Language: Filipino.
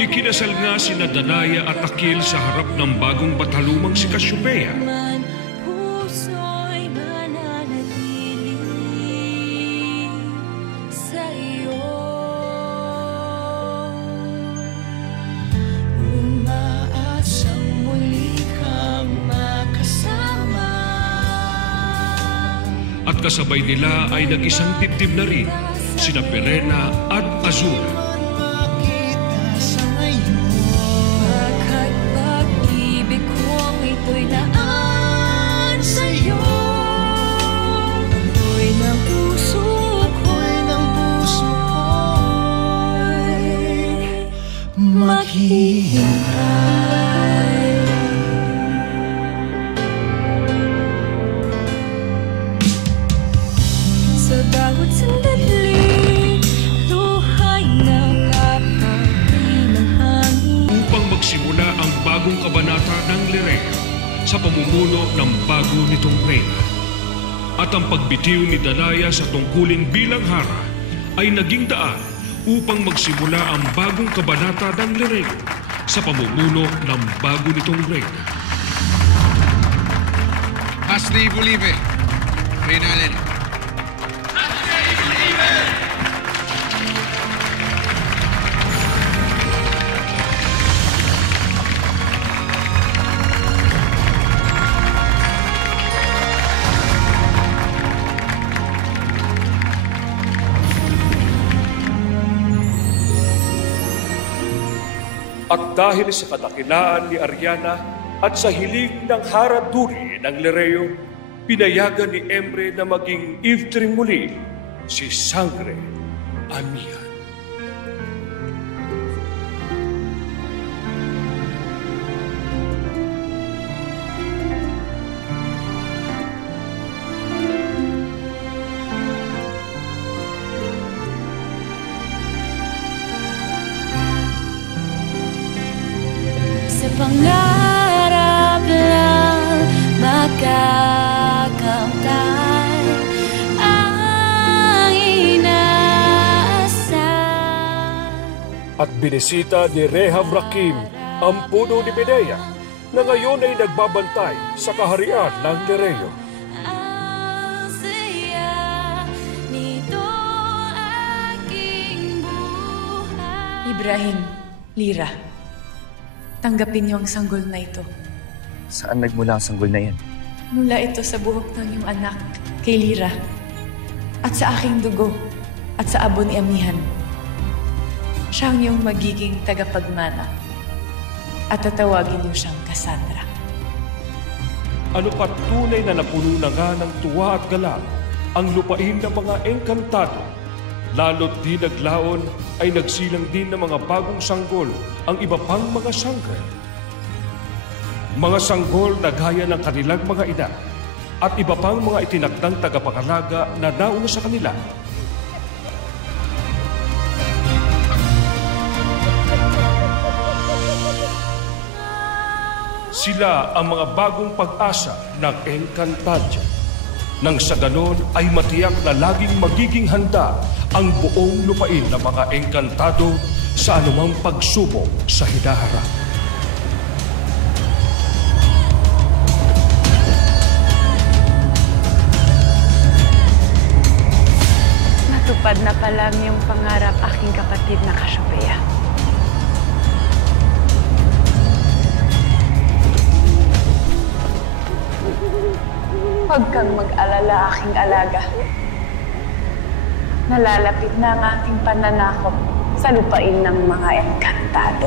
Ikinasal nga sina Danaya at Akil sa harap ng bagong batalumang si Cassiopeia. At kasabay nila ay nag-isang dibdib na rin, sina Pirena at Azura. Sa bawat sandali, luhay na kapatid ng hangin. Upang magsimula ang bagong kabanata ng Lirea sa pamumuno ng bago nitong reyna. At ang pagbitiw ni Danaya sa tungkulin bilang hara ay naging daan upang magsimula ang bagong kabanata ng Lirea sa pamumuno ng bago nitong reyna. Hasta y Bolive, Reyna Elena. At dahil sa kadakilaan ni Ariana at sa hiling ng haraduri ng Lireo, pinayagan ni Emre na maging iftring muli si Sangre Amihan. Sa pangarap lang makakamtan ang inaasal. At binisita ni Rehab Rakim ang puno ni Medea na ngayon ay nagbabantay sa kaharian ng Lireo. Ang saya nito aking buhay. Ibrahim, Lira, tanggapin niyo ang sanggol na ito. Saan nagmula ang sanggol na yan? Mula ito sa buhok ng iyong anak, kay Lira, at sa aking dugo, at sa abo ni Amihan. Siya ang iyong magiging tagapagmana, at tatawagin niyo siyang Cassandra. Ano pat tunay na napuno na nga ng tuwa at galak ang lupain ng mga engkantado. Lalo't di naglaon ay nagsilang din ng mga bagong sanggol ang iba pang mga sangre. Mga sanggol na gaya ng kanilang mga ina at iba pang mga itinakdang tagapangalaga na nauna sa kanila. Sila ang mga bagong pag-asa ng Encantadia. Nang sa ganon ay matiyak na laging magiging handa ang buong lupain ng mga engkantado sa anumang pagsubok sa hinaharap. Natupad na pala yung pangarap aking kapatid na Cassiopeia. Huwag kang mag-alala, aking alaga. Nalalapit na ang ating pananakop sa lupain ng mga engkantado.